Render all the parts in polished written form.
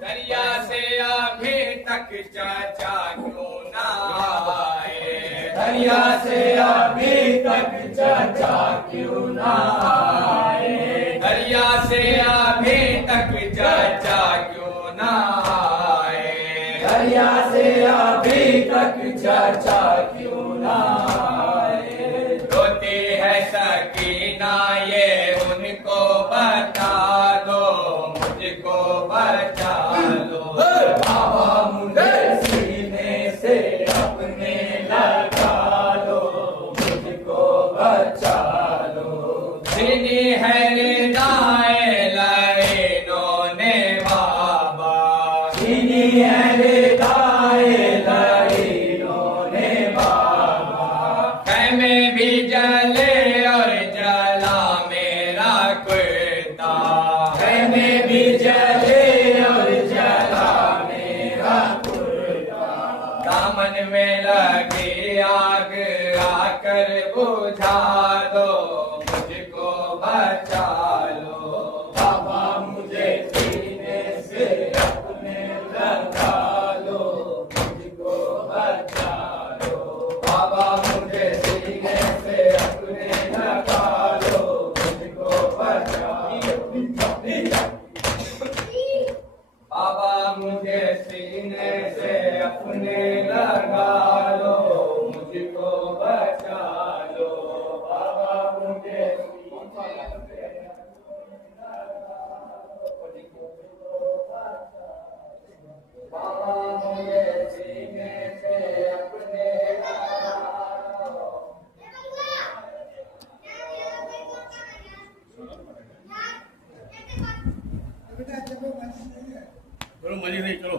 دریا سے ابھی تک چاچا کیوں نہ آئے دریا سے ابھی تک چاچا کیوں نہ آئے دریا سے ابھی تک چاچا کیوں نہ آئے دریا سے ابھی تک چاچا کیوں نہ آئے روتی ہے سکینہ یہ ان کو بتا دو مجھ کو بچا لو بابا مجھے سینے سے اپنے لگا لو مجھ کو بچا لو سینی ہے ردائے لائنوں نے بابا سینی ہے ردائے لائنوں نے بابا خیمے بھی جلے اور جلا میرا کرتا خیمے بھی جلے اور جلا میرا کرتا دامن میں لگی آگ آ کر بجھا دو مجھ کو بچا لو بابا مجھے سینے سے اپنے لگا لو مجھ کو بچا لو بابا مجھے سینے سے اپنے لگا لو مجھ کو بچا لو بابا مجھے سینے سے اپنے لگا لو مجھ کو بچا لو بابا مجھے سینے سے بابا مجھے سینے سے اپنے لگا لو چلو مزے نہیں چلو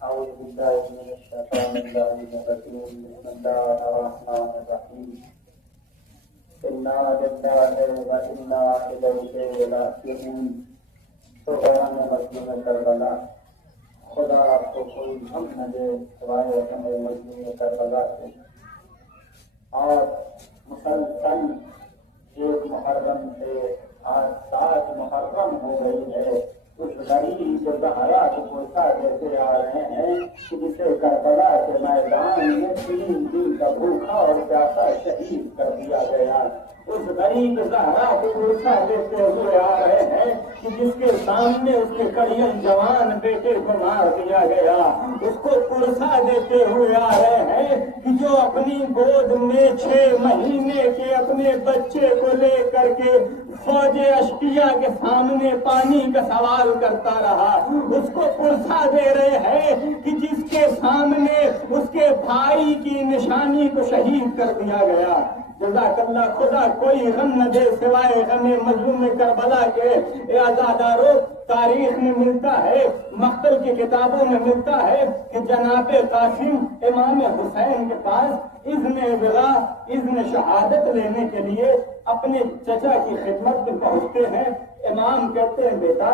أعوذ بالله من الشيطان اللعين الرجيم بسم الله الرحمن الرحيم إنا لله وإنا إليه راجعون سبحان مظلوم کربلا خدا آپ کو کوئی غم نہ دے سوائے اپنے مظلوم کربلا سے اور مسلسل ایک محرم سے آج 7 محرم ہو گئی ہے اس غریب جو زہرا کو پوچھا دیتے آ رہے ہیں کہ جسے کربلا کے میدان میں 3 دن کا بھوکا اور پیاسا شہید کر دیا گیا اس غریب زہرا کو پوچھا دیتے ہوئے آ رہے ہیں کہ جس کے سامنے اس کے کڑین جوان بیٹے کو مار دیا گیا اس کو پرسا دیتے ہوئے آ رہے ہیں کہ جو اپنی گود میں 6 مہینے کے اپنے بچے کو لے کر کے فوج اشقیہ کے سامنے پانی کا سوال کرتا رہا اس کو پرسا دے رہے ہیں کہ جس کے سامنے اس کے بھائی کی نشانی کو شہید کر دیا گیا جزاک اللہ خدا کوئی غم نہ دے سوائے غم مظلوم کربلا کے اے آزادارو تاریخ میں ملتا ہے مقتل کی کتابوں میں ملتا ہے کہ جناب قاسم امام حسین کے پاس اذن وغا اذن شہادت لینے کے لیے اپنے چچا کی خدمت میں پہنچتے ہیں امام کہتے ہیں بیٹا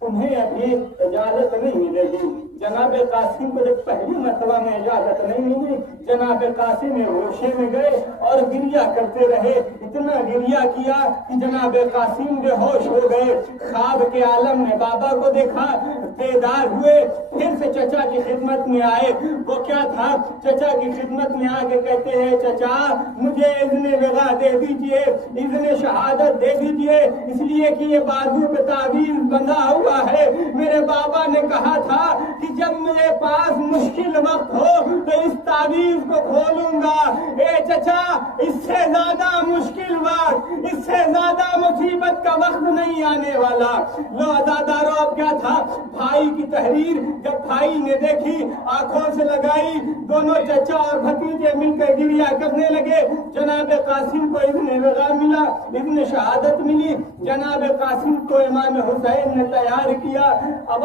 تمہیں ابھی اجازت نہیں ملے گی جناب قاسم کو جب پہلی مرتبہ میں اجازت نہیں ملی جناب قاسم روشے میں گئے اور گریا کرتے رہے اتنا گریا کیا کہ جناب قاسم بے ہوش ہو گئے خواب کے عالم میں بابا کو دیکھا بیدار ہوئے پھر سے چچا کی خدمت میں آئے وہ کیا تھا چچا کی خدمت میں آ کے کہتے ہیں چچا مجھے اذن وغا دے دیجئے اذن شہادت دے دیجئے اس لیے کہ یہ بازو پہ تعویذ بندھا ہوا ہے میرے بابا نے کہا تھا کہ جب میرے پاس مشکل وقت ہو تو اس تعویذ کو کھولوں گا اے چچا اس سے زیادہ مشکل وقت اس سے زیادہ مصیبت کا وقت نہیں آنے والا لو آزادارو اب کیا تھا بھائی کی تحریر جب بھائی نے دیکھی آنکھوں سے لگائی دونوں چچا اور بھتیجے مل کر گریا کرنے لگے جناب قاسم کو اذن وغا ملا اذن شہادت ملی جناب قاسم کو امام حسین نے تیار کیا اب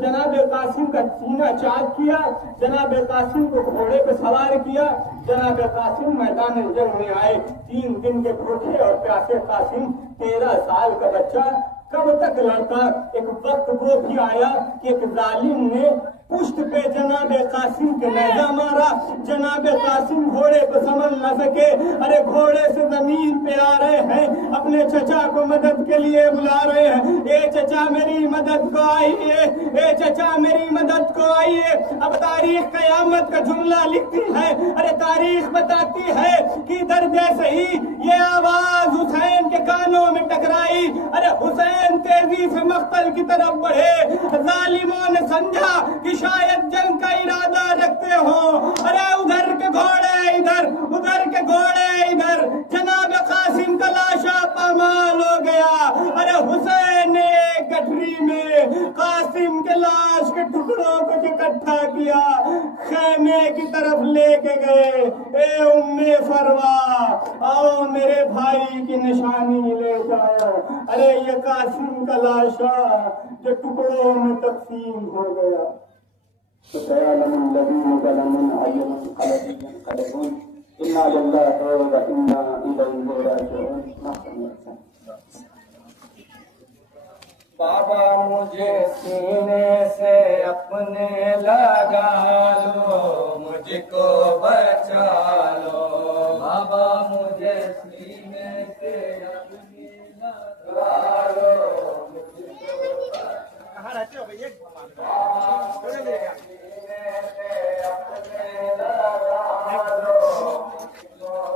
جناب قاسم کا سینہ چاک کیا جناب قاسم کو گھوڑے پہ سوار کیا جناب قاسم میدان جنگ میں آئے 3 دن کے بھوکے اور پیاسے قاسم 13 سال کا بچہ کب تک لڑتا ایک وقت وہ بھی آیا کہ ایک ظالم نے پشت پہ جناب قاسم کے نیزہ مارا جناب قاسم گھوڑے پہ سنبھل نہ سکے ارے گھوڑے سے زمین پہ آ رہے ہیں اپنے چچا کو مدد کے لیے بلا رہے ہیں اے چچا میری مدد کو آئیے اے چچا میری مدد کو آئیے اب تاریخ قیامت کا جملہ لکھتی ہے ارے تاریخ بتاتی ہے کہ ادھر جیسے ہی یہ آواز حسین کے کانوں میں ٹکرائی ارے حسین تیزی سے مقتل کی طرف بڑھے ظالموں نے سمجھا کہ شاید جنگ کا ارادہ رکھتے ہوں ارے ادھر کے گھوڑے ادھر کے گھوڑے ادھر جناب قاسم کا لاشا پامال ہو گیا ارے حسین نے ایک گٹھری میں قاسم کے لاش کے ٹکڑوں کو اکٹھا کیا خیمے کی طرف لے کے گئے اے ام فروا آؤ میرے بھائی کی نشانی لے جاؤ ارے یہ قاسم کا لاشا جو ٹکڑوں میں تقسیم ہو گیا سيعلم الذين ظلموا أي منقلب ينقلبون إنا لله وإنا إليه راجعون بابا مجھے سینے سے اپنے لگا لو مجھ کو بچا لو بابا مجھے سینے سے اپنے لگا لو مجھ کو کہاں رہتے ہو بھیا سینے سے اپنے لگا لو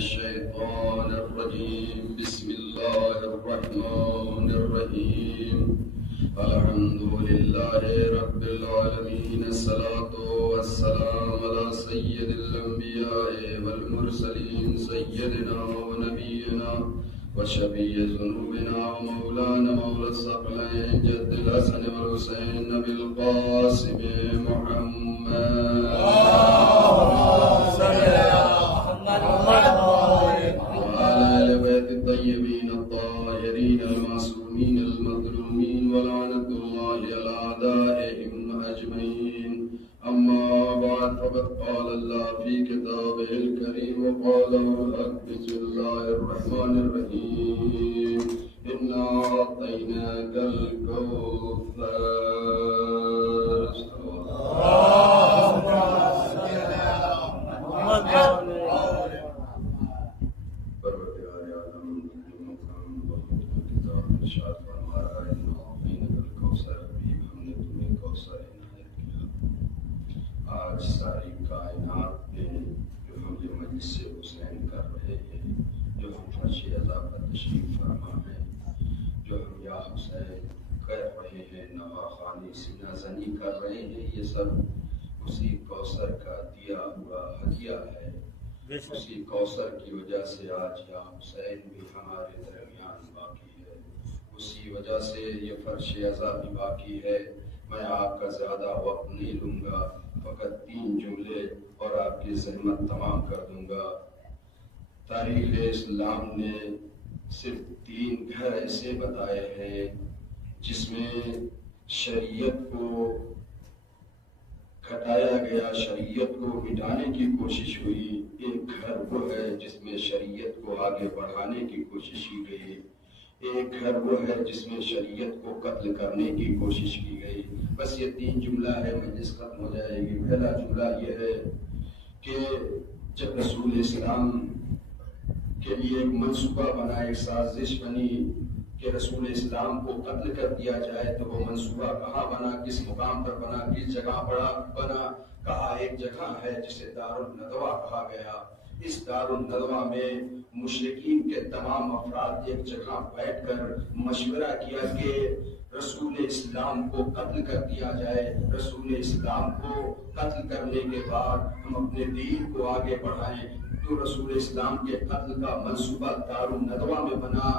الشيطان الرجيم بسم الله الرحمن الرحيم الحمد لله رب العالمين الصلاة والسلام على سيد الأنبياء والمرسلين سيدنا ونبينا وشفيع ذنوبنا ومولانا مولى الثقلين جد الحسن والحسين نبي القاسم محمد وعلى بيت الطيبين الطاهرين المعصومين المظلومين ولعنة الله على أعدائهم أجمعين. أما بعد فقد قال الله في كتابه الكريم وقال الحق بسم الله الرحمن الرحيم إنا أعطيناك الكوثر. آج ساری کائنات میں جو ہم یہ مجلس حسین کر رہے ہیں، جو ہم فرش عزا پر تشریف فرما ہیں، جو ہم یا حسین کر رہے ہیں، نواخوانی سینہ زنی کر رہے ہیں، یہ سب اسی کوثر کا دیا ہوا ہدیہ ہے۔ اسی کوثر کی وجہ سے آج یا حسین بھی ہمارے درمیان باقی ہے، اسی وجہ سے یہ فرش عزا بھی باقی ہے۔ میں آپ کا زیادہ وقت نہیں لوں گا، فقط 3 جملے اور آپ کی زحمت تمام کر دوں گا۔ تاریخ اسلام نے صرف 3 گھر ایسے بتائے ہیں جس میں شریعت کو گھٹایا گیا، شریعت کو مٹانے کی کوشش ہوئی۔ ایک گھر وہ ہے جس میں شریعت کو آگے بڑھانے کی کوشش کی گئی، ایک گھر وہ ہے جس میں شریعت کو قتل کرنے کی کوشش کی گئی۔ بس یہ 3 جملہ ہے، مجلس ختم ہو جائے گی۔ پہلا جملہ یہ ہے کہ جب رسول اسلام کے لیے ایک منصوبہ بنا، ایک سازش بنی کہ رسول اسلام کو قتل کر دیا جائے، تو وہ منصوبہ کہاں بنا، کس مقام پر بنا، کس جگہ بنا؟ کہا ایک جگہ ہے جسے دارالندوہ کہا گیا۔ اس دارالندوہ میں مشرکین کے تمام افراد ایک جگہ بیٹھ کر مشورہ کیا کہ رسول اسلام کو قتل کر دیا جائے۔ رسول اسلام کو قتل کرنے کے بعد ہم اپنے دین کو آگے بڑھائیں۔ تو رسول اسلام کے قتل کا منصوبہ دارالندوہ میں بنا،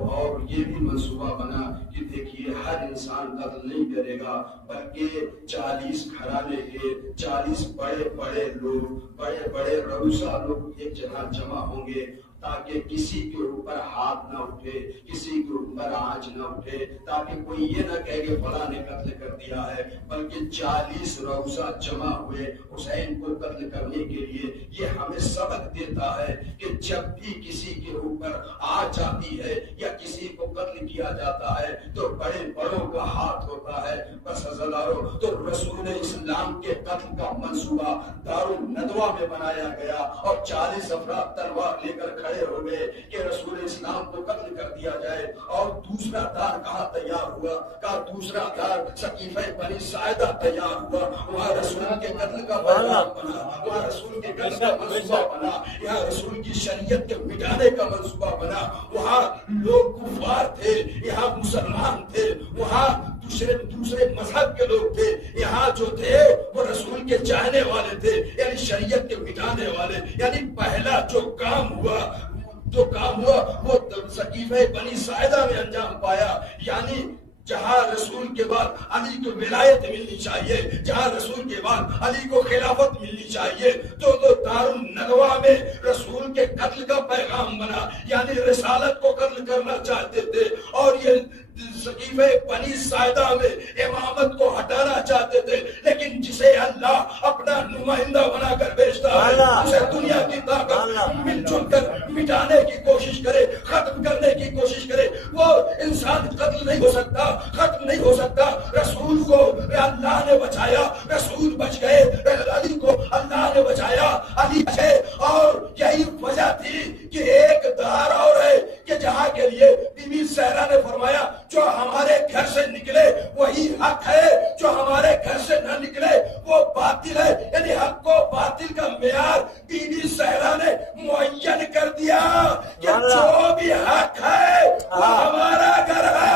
اور یہ بھی منصوبہ بنا کہ دیکھیے ہر انسان قتل نہیں کرے گا، بلکہ 40 گھرانے کے 40 بڑے بڑے لوگ، بڑے بڑے رؤسا لوگ ایک جگہ جمع ہوں گے، تاکہ کسی کے اوپر ہاتھ نہ اٹھے، کسی کے اوپر آنچ نہ اٹھے، تاکہ کوئی یہ نہ کہے کہ فلاں نے قتل کر دیا ہے، بلکہ 40 رؤسا جمع ہوئے حسین کو قتل کرنے کے لیے۔ یہ ہمیں سبق دیتا ہے کہ جب بھی کسی کے اوپر آنچ آتی ہے یا کسی کو قتل کیا جاتا ہے تو بڑے بڑوں کا ہاتھ ہوتا ہے۔ بس عزیزارو، تو رسول اسلام کے قتل کا منصوبہ دارالندوہ میں بنایا گیا، اور 40 افراد تلوار لے کر کھڑے کھڑے ہو گئے کہ رسول اسلام کو قتل کر دیا جائے. اور دوسرا دار کہاں تیار ہوا؟ کہا دوسرا دار سقیفہ بنی ساعدہ تیار ہوا. وہاں رسول کے قتل کا پیغام بنا, وہاں رسول کے قتل کا منصوبہ بنا, یہاں رسول کی شریعت کے مٹانے کا منصوبہ بنا. وہاں لوگ کفار تھے, یہاں مسلمان تھے, وہاں دوسرے مذہب کے لوگ تھے, یہاں جو تھے وہ رسول کے چاہنے والے تھے, یعنی شریعت کے مٹانے والے. یعنی پہلا جو کام ہوا وہ سقیفہ بنی ساعدہ میں انجام پایا. یعنی جہاں رسول کے بعد علی کو ولایت ملنی چاہیے, جہاں رسول کے بعد علی کو خلافت ملنی چاہیے, تو دار الندوہ میں رسول کے قتل کا پیغام بنا. یعنی رسالت کو قتل کرنا چاہتے تھے, اور یہ سقیفہ بنی ساعدہ میں امامت کو ہٹانا چاہتے تھے. لیکن جسے اللہ اپنا نمائندہ بنا کر بھیجتا ہے, اسے دنیا کی طاقت مل جل کر مٹانے کی کوشش کرے, ختم کرنے کی کوشش کرے, وہ انسان قتل نہیں ہو سکتا, ختم نہیں ہو سکتا. رسول کو اللہ نے بچایا, رسول بچ گئے, علی کو اللہ نے بچایا, علی بچے. اور یہی وجہ تھی کہ ایک دار اور ہے کہ جہاں کے لیے بی بی زہرا نے فرمایا جو ہمارے گھر سے نکلے وہی حق ہے, جو ہمارے گھر سے نہ نکلے وہ باطل ہے. یعنی حق کو باطل کا معیار بی بی زہرا نے معین کر دیا کہ جو بھی حق ہے وہ ہمارا گھر ہے,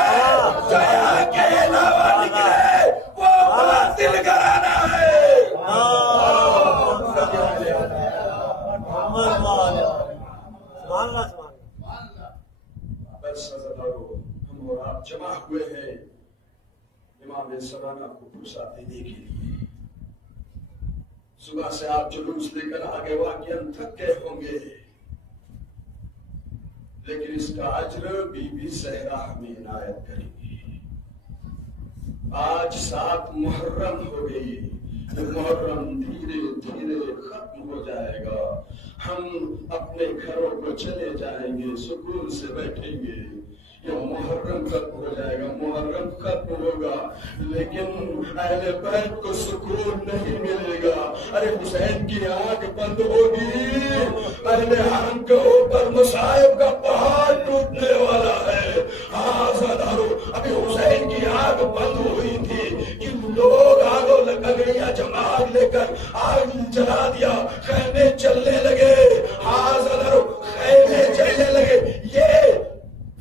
جو یہاں کے علاوہ نکلے وہ باطل گھرانہ ہے. بس ہم اور آپ جمع ہوئے ہیں امام سلانہ کو پرسا دینے کے لیے. صبح سے آپ جلوس لے کر آگے واقعاً تھک گئے ہوں گے, لیکن اس کا اجر بی بی زہرا ہمیں عنایت کریں گی. آج 7 محرم ہو گئی, محرم دھیرے دھیرے ختم ہو جائے گا. ہم اپنے گھروں کو چلے جائیں گے, سکون سے بیٹھیں گے. یہ محرم ختم ہو جائے گا, محرم ختم ہوگا, لیکن اہل بیت کو سکون نہیں ملے گا. ارے حسین کی آنکھ بند ہوگی, اہل حرم کے اوپر مصائب کا پہاڑ ٹوٹنے والا ہے. ہاں زادارو, ابھی حسین کی آنکھ بند ہوئی تھی کہ لوگ لگڑیاں جمع آگ لے کر آگ جلا دیا, خیمے چلنے لگے. ہاں زادارو, خیمے چلنے لگے. یہ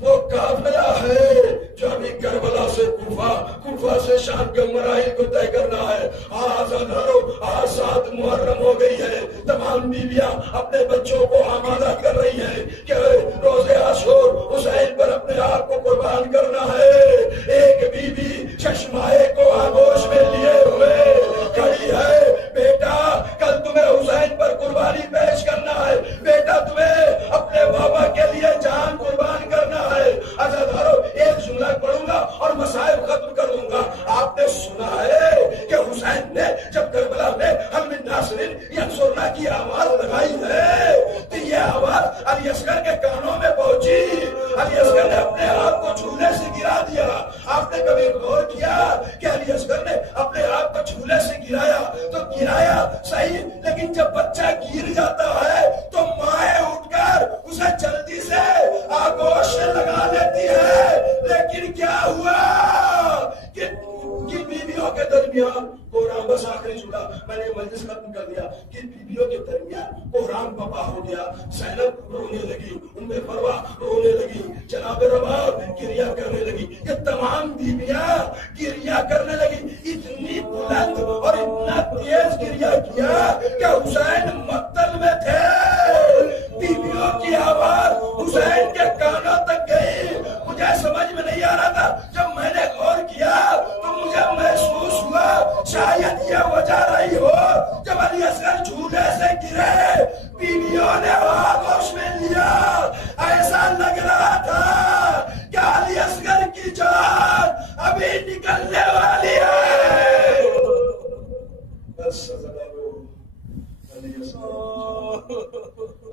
وہ قافلہ ہے جو ابھی کربلا سے کوفہ سے شام کے مراحل کو طے کرنا ہے. آج 7 محرم ہو گئی ہے. تمام بیویاں اپنے بچوں کو آمادہ کر رہی ہیں کہ روزے عاشور حسین پر اپنے آپ کو قربان کرنا ہے. ایک بیوی چشمائے کو آگوش میں لیے ہوئے کھڑی ہے, بیٹا کل تمہیں حسین پر قربانی پیش کرنا ہے, بیٹا تمہیں اپنے بابا کے لیے جان قربان کرنا ہے. عزادارو, ایک جملہ پڑھوں گا اور مصائب ختم کر دوں گا. آپ نے سنا ہے کہ حسین نے جب کربلا میں حل من ناصرین ینصرنا کی آواز لگائی ہے تو یہ آواز علی اصغر کے کانوں میں پہنچی. علی اصغر نے اپنے آپ کو جھولے سے گرا دیا. آپ نے کبھی غور کیا کہ علی اصغر نے اپنے آپ کو جھولے سے گرایا تو گرایا صحیح, لیکن جب بچہ گر جاتا ہے تو مائیں اٹھ کر اسے جلدی سے آگوش سے لگا دیتی ہے. لیکن کیا ہوا کہ بیویوں کے درمیان قرآن, بس آخری جملہ, میں نے مجلس ختم کر دیا, کہ بیویوں کے درمیان قرآن بپا ہو گیا. زینب رونے لگی, ام فروا رونے لگی, جناب رباب گریا کرنے لگی. یہ تمام بیویاں گریا کرنے لگی. اتنی بلند اور اتنا تیز گریا کیا کہ حسین مقتل میں تھے. بیویوں کی آواز حسین کے کانوں تک گئی. مجھے سمجھ میں نہیں آ رہا تھا, جب میں نے غور کیا تو مجھے محسوس ہوا شاید یہ وجہ رہی ہو جب علی اصغر جھولے سے گرے بیویوں نے آگوش میں لیا. ایسا لگ رہا تھا کہ علی اصغر کی جان ابھی نکلنے والی ہے. بس علی اصغر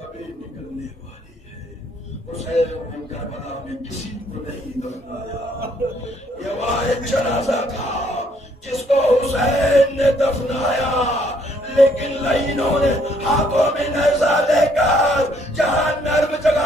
ابھی نکلنے والی ہے. حسین کربلا میں کسی کو نہیں دفنایا. یہ واحد جنازہ تھا جس کو حسین نے دفنایا, لیکن لعینوں نے ہاتھوں میں نیزہ لے کر جہاں نرم جگہ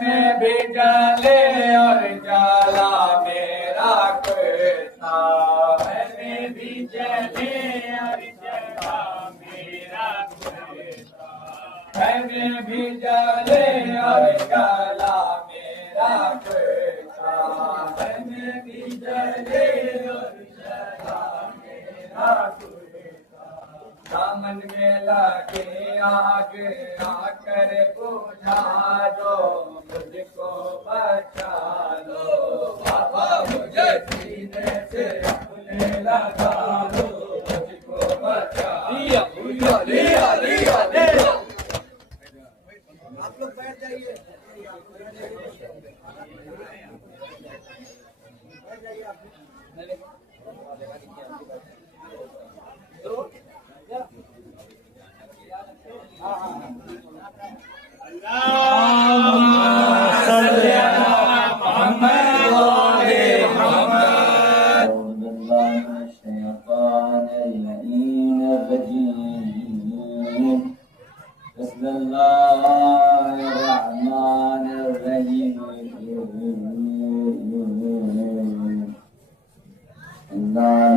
میں بھی جلے اور جالا میرا کرتا میں بھی جلے اور جالا میرا کرتا میں بھی جلے اور جالا میرا کرتا میں بھی جلے اور جالا میرا کرتا دامن میں لگے آگ آ کر بجھا دو مجھ کو بچا لو بابا مجھے سینے سے اپنے لگا لو مجھ کو بچا لیا لیا لیا لیا لیا آپ لوگ بیٹھ جائیے بسم الله الرحمن الرحيم إنا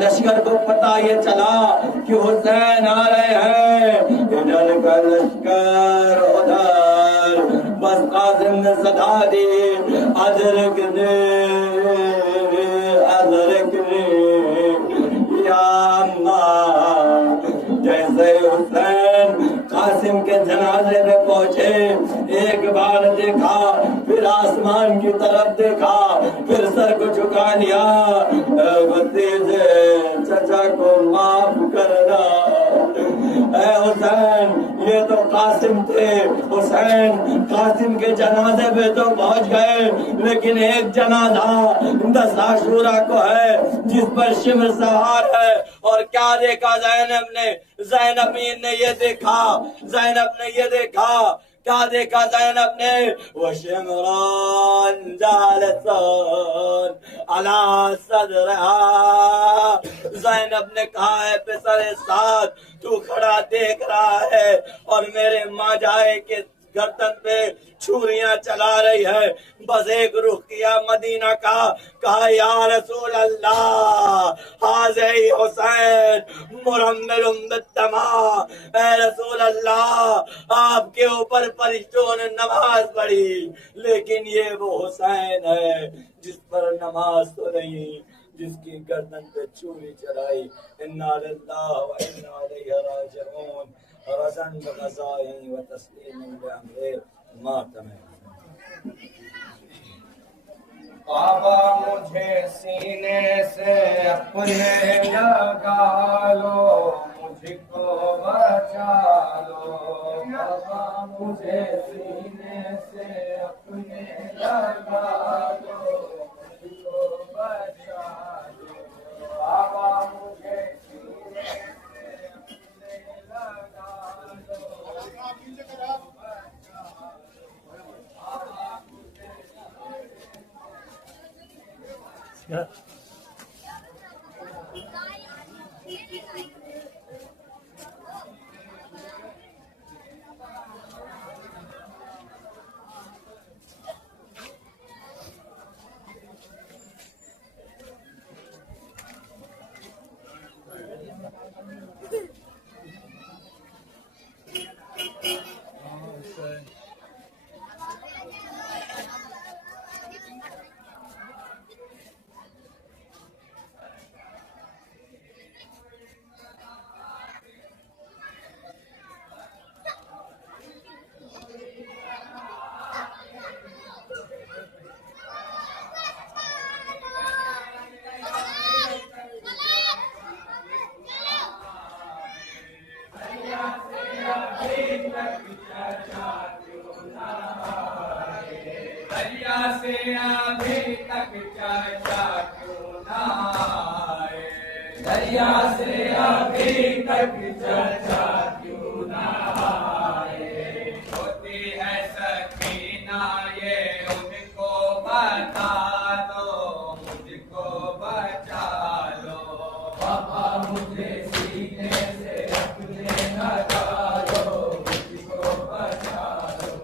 لشکر کو پتا یہ چلا کہ حسین آ رہے ہیں ادھر کا لشکر ادھر بس قاسم نے صدا دی ادرک یا اماں جیسے حسین قاسم کے جنازے میں پہنچے ایک بار دیکھا پھر آسمان کی طرف دیکھا پھر سر کو جھکا لیا بھتیجے چچا کو معاف کرنا اے حسین یہ تو قاسم تھے، حسین قاسم کے جنازے پہ تو پہنچ گئے، لیکن ایک جنازہ 10 عاشورہ کو ہے جس پر شمر سوار ہے۔ اور کیا دیکھا زینب نے یہ دیکھا، زینب نے یہ دیکھا، کیا دیکھا زینب نے؟ وَشِمْرًا جَالِسًا عَلَى صَدْرِهَا، زینب نے کہا ہے پسر سعد تو کھڑا دیکھ رہا ہے اور میرے ماجائے کے گردن پہ چھریاں چلا رہی ہے، بس ایک رخ کیا مدینہ کا، کہا یا رسول اللہ حاضر حسین مرمل بالدماء، اے رسول اللہ آپ کے اوپر فرشتوں نے نماز پڑھی، لیکن یہ وہ حسین ہے جس پر نماز تو نہیں، جس کی گردن پہ چھری چلائی۔ انا للہ و انا الیہ راجعون، رزن بغذائه وتسلیم بامره ماتم۔ بابا مجھے سینے سے اپنے لگا لو، مجھ کو بچا لو، بابا مجھے سینے سے اپنے لگا لو، مجھ کو بچا لو، بابا مجھے سینے سے اپنے لگا لو، دریا سے ابھی تک چرچا کیوں نہ آئے، ہوتی ہے سکینہ یہ ان کو بتا دو، مجھ کو بچا لو، بابا مجھے سینے سے اپنے لگا لو، مجھ کو بچا لو۔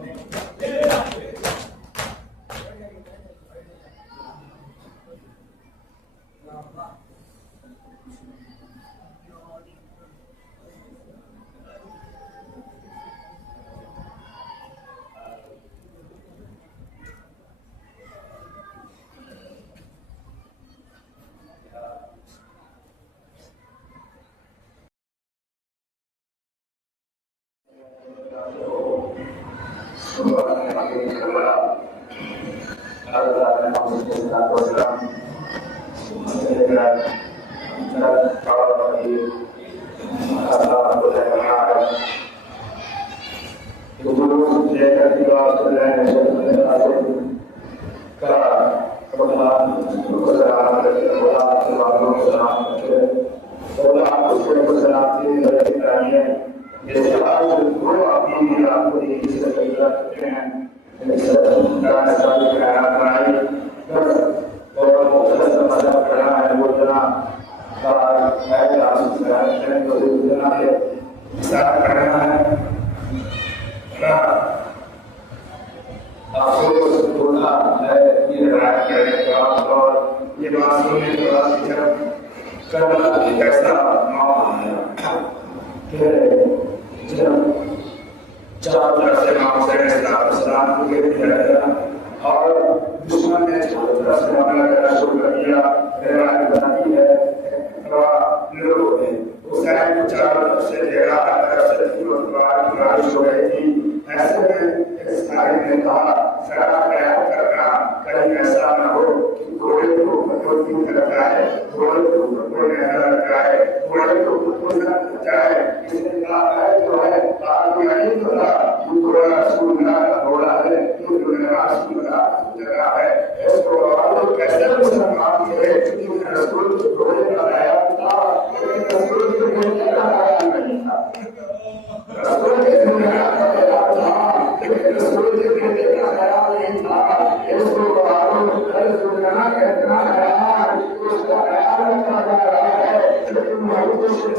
Hey!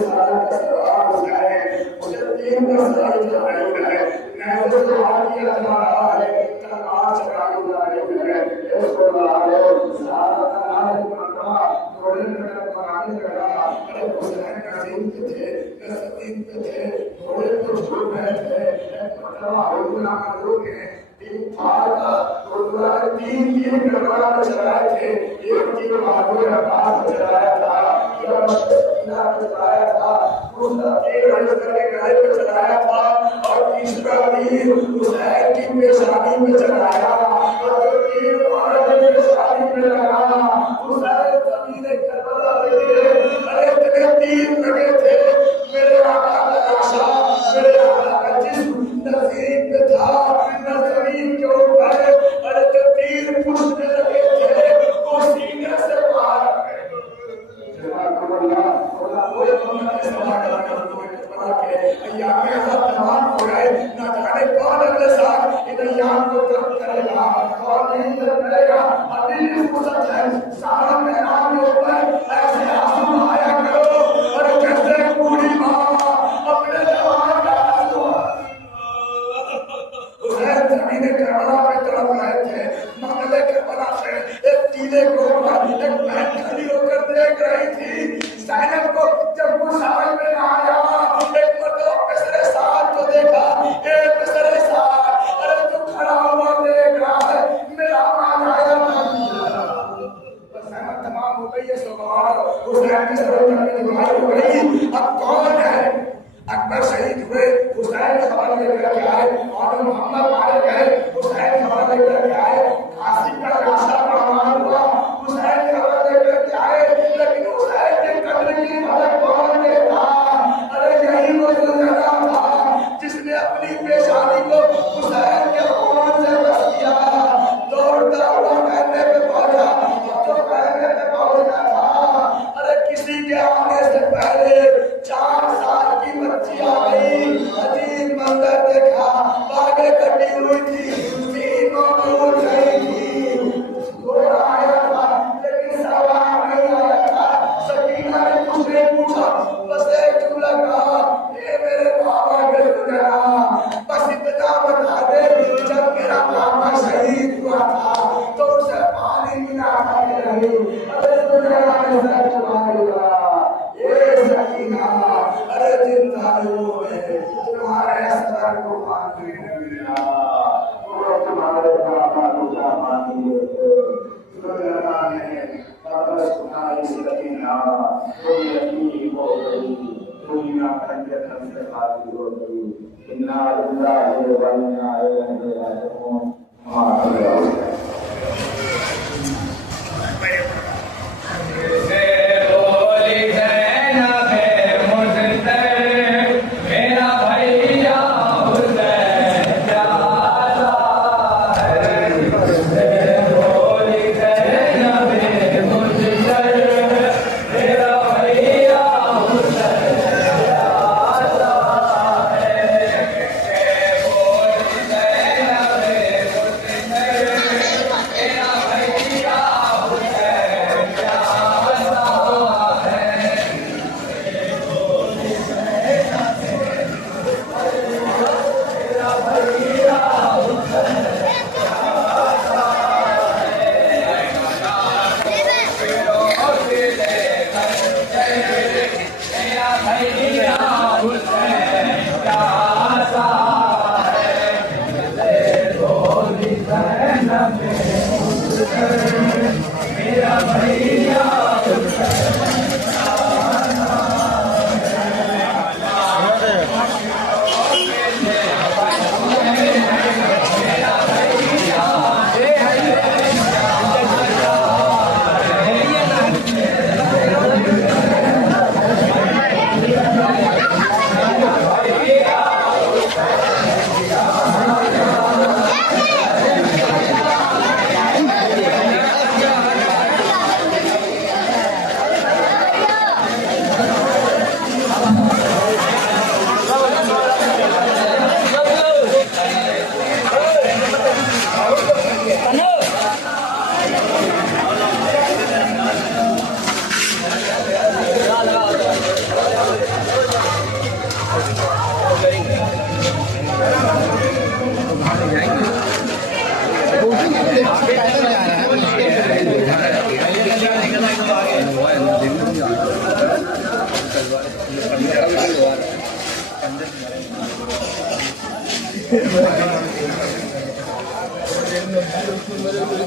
Gracias.